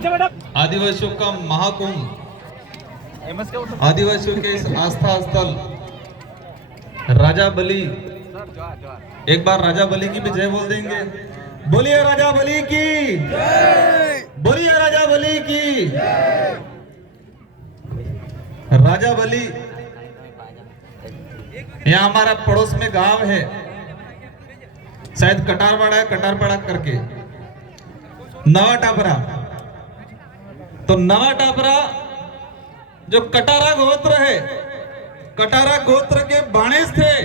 आदिवासियों का महाकुंभ, आदिवासियों के इस आस्था स्थल राजा बली, एक बार राजा बली की भी जय बोल देंगे। बोलिए राजा बली की, बोलिए राजा बली की। राजा बली यहाँ हमारा पड़ोस में गांव है, शायद कटारवाड़ा है, कटारवाड़ा करके नवा टापरा। तो नवा टापरा जो कटारा गोत्र है, कटारा गोत्र के बाणेश थे,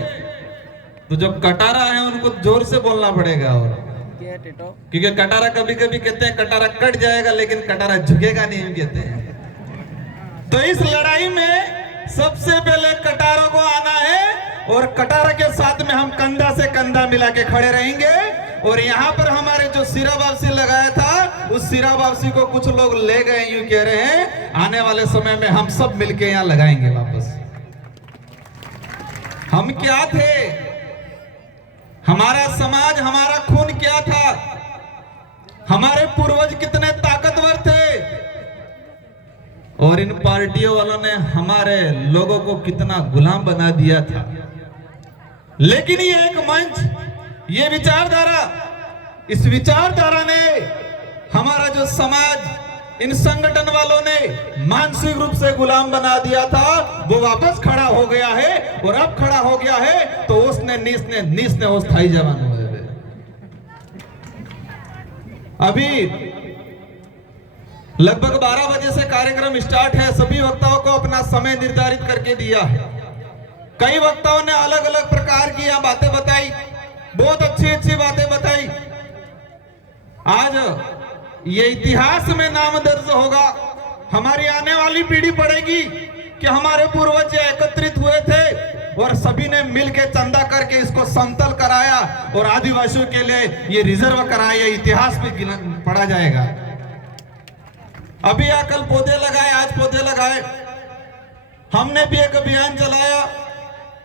तो जो कटारा है उनको जोर से बोलना पड़ेगा। और क्योंकि कटारा कभी कभी कहते हैं कटारा कट जाएगा, लेकिन कटारा झुकेगा नहीं कहते हैं। तो इस लड़ाई में सबसे पहले कटारों को आना है और कटारा के साथ में हम कंधा से कंधा मिला के खड़े रहेंगे। और यहाँ पर हमारे जो सिरा वापसी लगाया था, उस सिरा वापसी को कुछ लोग ले गए, यूं कह रहे हैं आने वाले समय में हम सब मिलके यहाँ लगाएंगे वापस। हम क्या थे, हमारा समाज, हमारा खून क्या था, हमारे पूर्वज कितने ताकतवर थे, और इन पार्टियों वालों ने हमारे लोगों को कितना गुलाम बना दिया था। लेकिन ये एक मंच, ये विचारधारा, इस विचारधारा ने हमारा जो समाज, इन संगठन वालों ने मानसिक रूप से गुलाम बना दिया था, वो वापस खड़ा हो गया है। और अब खड़ा हो गया है तो उसने नीस ने वो स्थायी जवान हुए। अभी लगभग 12 बजे से कार्यक्रम स्टार्ट है। सभी वक्ताओं को अपना समय निर्धारित करके दिया है। कई वक्ताओं ने अलग अलग प्रकार की यहाँ बातें बताई, बहुत अच्छी अच्छी बातें बताई। आज ये इतिहास में नाम दर्ज होगा, हमारी आने वाली पीढ़ी पढ़ेगी कि हमारे पूर्वज एकत्रित हुए थे और सभी ने मिलकर चंदा करके इसको समतल कराया और आदिवासियों के लिए ये रिजर्व कराया। ये इतिहास में पढ़ा जाएगा। अभी कल पौधे लगाए, आज पौधे लगाए। हमने भी एक अभियान चलाया।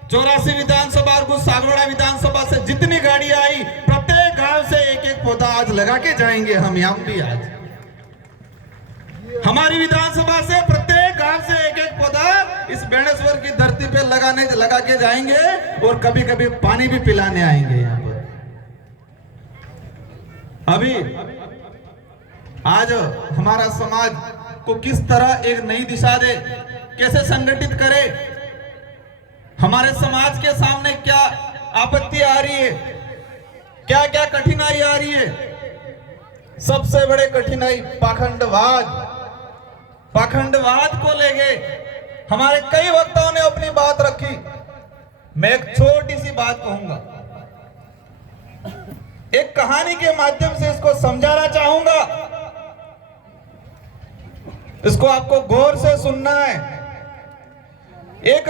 84 विधानसभा और कुछ सागवाड़ा विधानसभा से जितनी गाड़ी आई, प्रत्येक गांव से एक एक पौधा आज लगा के जाएंगे। हम यहाँ भी आज हमारी विधानसभा से प्रत्येक गांव से एक एक पौधा इस बेणेश्वर की धरती पे लगा के जाएंगे और कभी कभी पानी भी पिलाने आएंगे यहाँ पर। अभी आज हमारा समाज को किस तरह एक नई दिशा दे, कैसे संगठित करे, हमारे समाज के सामने क्या आपत्ति आ रही है, क्या क्या कठिनाई आ रही है। सबसे बड़े कठिनाई पाखंडवाद को ले गए। हमारे कई वक्ताओं ने अपनी बात रखी। मैं एक छोटी सी बात कहूंगा, एक कहानी के माध्यम से इसको समझाना चाहूंगा। इसको आपको गौर से सुनना है। एक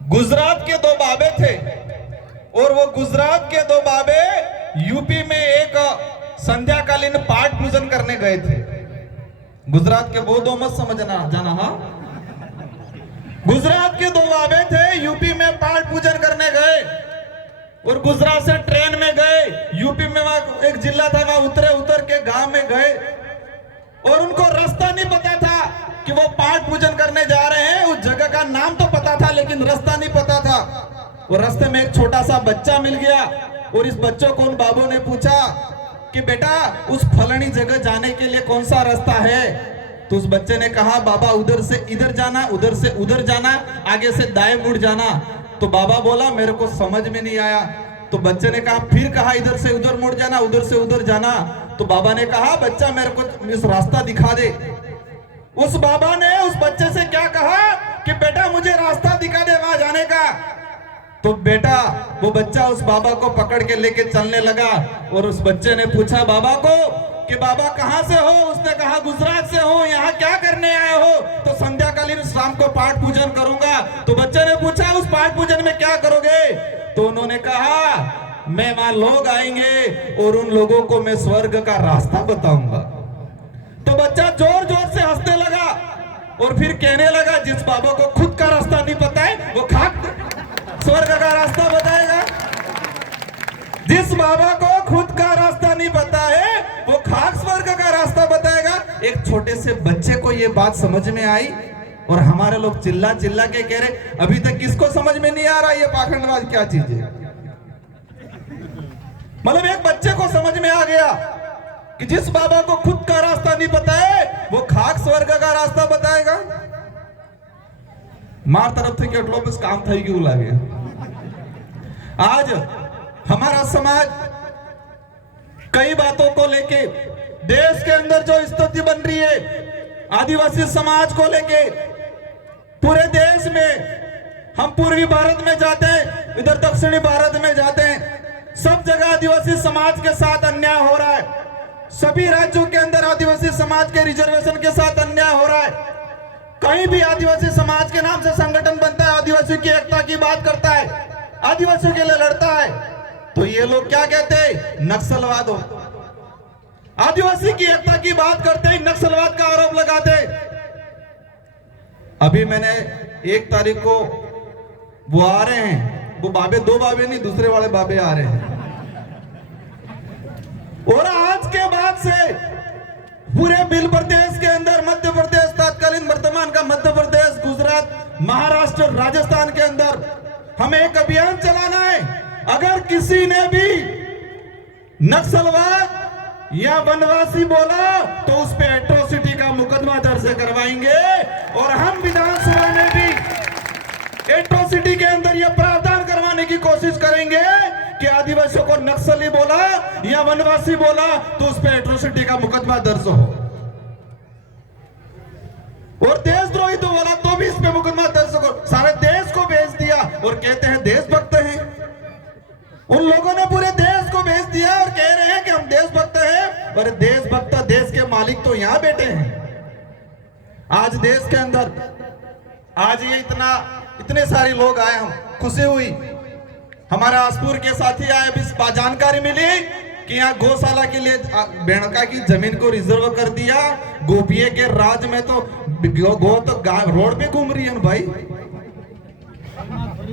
गुजरात के दो बाबे थे और वो गुजरात के दो बाबे यूपी में एक संध्याकालीन पाठ पूजन करने गए थे। गुजरात के वो दो मत समझना जाना, हाँ। गुजरात के दो बाबे थे, यूपी में पाठ पूजन करने गए और गुजरात से ट्रेन में गए। यूपी में वहां एक जिला था, वहां उतर के गांव में गए और उनको रास्ता नहीं पता था कि वो पाठ पूजन करने जा रहे हैं। उस जगह का नाम तो पता था लेकिन रास्ता नहीं पता था। और रास्ते में एक छोटा सा बच्चा मिल गया और इस बच्चों को उन बाबू ने पूछा कि बेटा उस फलानी जगह जाने के लिए कौन सा रास्ता है। तो उस बच्चे ने कहा बाबा उधर से इधर जाना, उधर से उधर जाना, आगे से दाएं मुड़ जाना। तो बाबा बोला मेरे को समझ में नहीं आया। तो बच्चे ने कहा फिर कहा इधर से उधर मुड़ जाना, उधर से उधर जाना। तो बाबा ने कहा बच्चा मेरे को इस रास्ता दिखा दे। उस बाबा ने उस बच्चे से क्या कहा कि बेटा मुझे रास्ता दिखा दे वहां जाने का। तो बेटा वो बच्चा उस बाबा को पकड़ के लेके चलने लगा और उस बच्चे ने पूछा बाबा को कि बाबा कहां से हो। उसने कहा गुजरात से हो, यहाँ क्या करने आए हो। तो संध्याकालीन शाम को पाठ पूजन करूंगा। तो बच्चे ने पूछा उस पाठ पूजन में क्या करोगे। तो उन्होंने कहा मैं वहां लोग आएंगे और उन लोगों को मैं स्वर्ग का रास्ता बताऊंगा। तो बच्चा जोर जोर से हंसने लगा और फिर कहने लगा जिस बाबा को खुद का रास्ता नहीं पता है वो खाक स्वर्ग का रास्ता बताएगा। जिस बाबा को खुद का रास्ता नहीं पता है वो खाक स्वर्ग का रास्ता बताएगा। छोटे से बच्चे को ये बात समझ में आई, और हमारे लोग चिल्ला चिल्ला के कह रहे अभी तक किसको समझ में नहीं आ रहा ये पाखंडवाद क्या चीज है। मतलब एक बच्चे को समझ में आ गया कि जिस बाबा को खुद का रास्ता नहीं पता है वो खाक स्वर्ग का रास्ता बताएगा। मार तरफ थे કેટલો बस काम થઈ ગયું લાગે। आज हमारा समाज कई बातों को लेके देश के अंदर जो स्थिति बन रही है, आदिवासी समाज को लेके पूरे देश में, हम पूर्वी भारत में जाते हैं, इधर दक्षिणी भारत में जाते हैं, सब जगह आदिवासी समाज के साथ अन्याय हो रहा है। सभी राज्यों के अंदर आदिवासी समाज के रिजर्वेशन के साथ अन्याय हो रहा है। कहीं भी आदिवासी समाज के नाम से संगठन बनता है, आदिवासियों की एकता की बात करता है, आदिवासियों के लिए लड़ता है, तो ये लोग क्या कहते हैं, नक्सलवाद हो। आदिवासी की एकता की बात करते ही नक्सलवाद का आरोप लगाते। अभी मैंने 1 तारीख को वो आ रहे हैं, वो बाबे, 2 बाबे नहीं, दूसरे वाले बाबे आ रहे हैं, और आज के बाद से पूरे बिल प्रदेश के अंदर, मध्य प्रदेश, तत्कालीन वर्तमान का मध्य प्रदेश, गुजरात, महाराष्ट्र, राजस्थान के अंदर हमें एक अभियान चलाना है। अगर किसी ने भी नक्सलवाद या वनवासी बोला तो उस पे एट्रोसिटी का मुकदमा दर्ज करवाएंगे, और हम विधानसभा में भी एट्रोसिटी के अंदर यह प्रावधान करवाने की कोशिश करेंगे कि आदिवासियों को नक्सली बोला या वनवासी बोला तो उस पे एट्रोसिटी का मुकदमा दर्ज हो, और देशद्रोही तो बोला तो भी इस पे मुकदमा दर्ज हो। सारे देश को भेज दिया और कहते हैं देशभक्त हैं। उन लोगों ने पूरे देश को भेज दिया और कह रहे हैं कि हम देशभक्त हैं, पर देशभक्त, देश के मालिक तो यहां बैठे हैं। आज देश के अंदर आज ये इतने सारे लोग आए, हम खुशी हुई। हमारे आसपुर के साथी आए, अभी जानकारी मिली कि यहाँ गौशाला के लिए बेणका की जमीन को रिजर्व कर दिया। गोपिये के राज में तो गौ तो रोड पे घूम रही है भाई,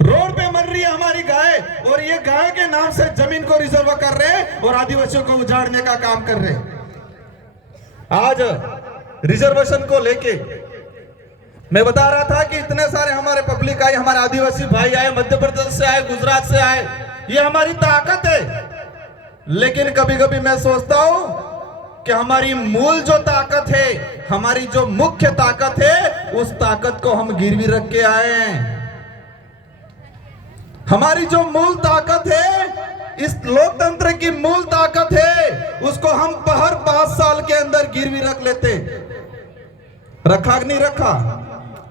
रोड पे मर रही है हमारी गाय, और ये गाय के नाम से जमीन को रिजर्व कर रहे हैं और आदिवासियों को उजाड़ने का काम कर रहे हैं। आज रिजर्वेशन को लेके मैं बता रहा था कि इतने सारे हमारे पब्लिक आए, हमारे आदिवासी भाई आए, मध्य प्रदेश से आए, गुजरात से आए, ये हमारी ताकत है। लेकिन कभी कभी मैं सोचता हूं कि हमारी मूल जो ताकत है, हमारी जो मुख्य ताकत है, उस ताकत को हम गिरवी रख के आए हैं। हमारी जो मूल ताकत है, इस लोकतंत्र की मूल ताकत है, उसको हम हर 5 साल के अंदर गिरवी रख लेते। रखा कि नहीं रखा?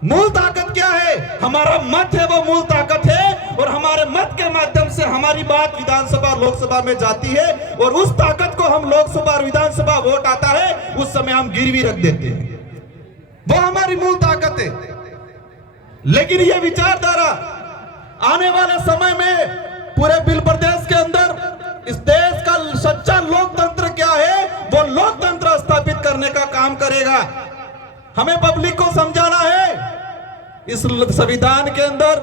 मूल ताकत क्या है? हमारा मत है, वो मूल ताकत है, और हमारे मत के माध्यम से हमारी बात विधानसभा लोकसभा में जाती है, और उस ताकत को हम लोकसभा और विधानसभा वोट आता है उस समय हम गिरवी रख देते हैं। वो हमारी मूल ताकत है। लेकिन ये विचारधारा आने वाले समय में पूरे बिल प्रदेश के अंदर इस देश का सच्चा लोकतंत्र क्या है, वो लोकतंत्र स्थापित करने का काम करेगा। हमें पब्लिक को समझाना है इस संविधान के अंदर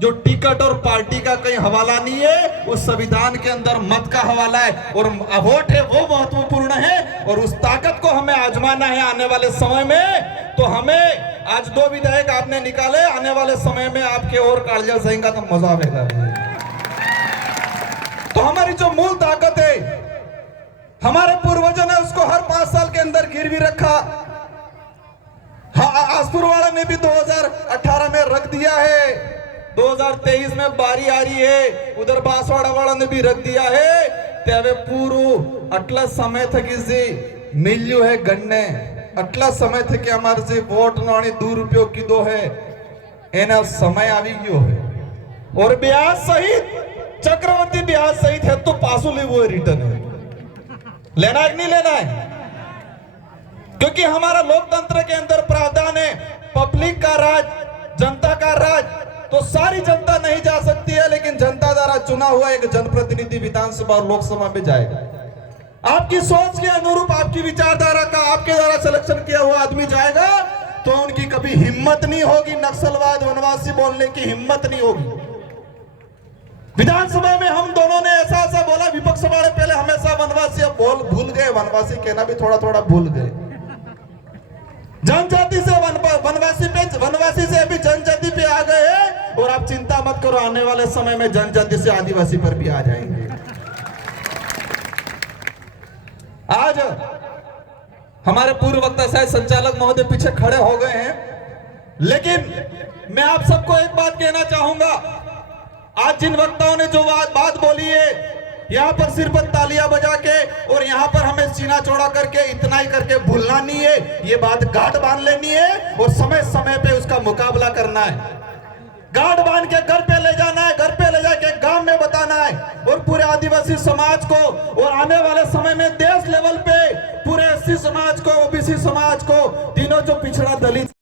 जो टिकट और पार्टी का कहीं हवाला नहीं है, उस संविधान के अंदर मत का हवाला है, और वोट है वो महत्वपूर्ण है, और उस ताकत को हमें आजमाना है आने वाले समय में। तो हमें आज 2 विधायक आपने निकाले, आने वाले समय में आपके और कालजा सहेंगा तो मजा आएगा। तो हमारी जो मूल ताकत है, हमारे पूर्वजों ने उसको हर 5 साल के अंदर गिरवी रखा। आसपुर वाला ने भी 2018 में रख दिया है, 2023 में बारी आ रही है, उधर बांसवाड़ा वाला ने भी रख दिया है। तेवे पूरू अटला समय थे कि मिल्यू है गन्ने, अटला समय थे कि हमारे से वोट नोनी 2 रुपयों की दो है, एना समय आवी गयो है, और ब्याज सहित, चक्रवर्ती ब्याज सहित है तो पासू ले वो रिटर्न है। लेना है कि नहीं लेना है? क्योंकि हमारा लोकतंत्र के अंदर प्रावधान है पब्लिक का राज, जनता का राज। तो सारी जनता नहीं जा सकती है, लेकिन जनता द्वारा चुना हुआ एक जनप्रतिनिधि विधानसभा और लोकसभा में जाएगा। आपकी सोच के अनुरूप, आपकी विचारधारा का, आपके द्वारा सिलेक्शन किया हुआ आदमी जाएगा, तो उनकी कभी हिम्मत नहीं होगी नक्सलवाद, वनवासी बोलने की हिम्मत नहीं होगी। विधानसभा में हम दोनों ने ऐसा ऐसा बोला, विपक्ष वाले पहले हमेशा वनवासी भूल गए, वनवासी कहना भी थोड़ा थोड़ा भूल गए। जनजाति से वनवासी से अभी जनजाति पे आ गए हैं, और आप चिंता मत करो, आने वाले समय में जनजाति से आदिवासी पर भी आ जाएंगे। आज हमारे पूर्व वक्ता शायद संचालक महोदय पीछे खड़े हो गए हैं, लेकिन मैं आप सबको एक बात कहना चाहूंगा। आज जिन वक्ताओं ने जो बात बोली है, यहाँ पर सिर्फ तालियां बजा के और यहाँ पर हमें सीना चौड़ा करके इतना ही करके भूलना नहीं है, ये बात गांठ बांध लेनी है और समय समय पे उसका मुकाबला करना है। गांठ बांध के घर पे ले जाना है, घर पे ले जाके गांव में बताना है, और पूरे आदिवासी समाज को, और आने वाले समय में देश लेवल पे पूरे एससी समाज को, ओबीसी समाज को, तीनों जो पिछड़ा दलित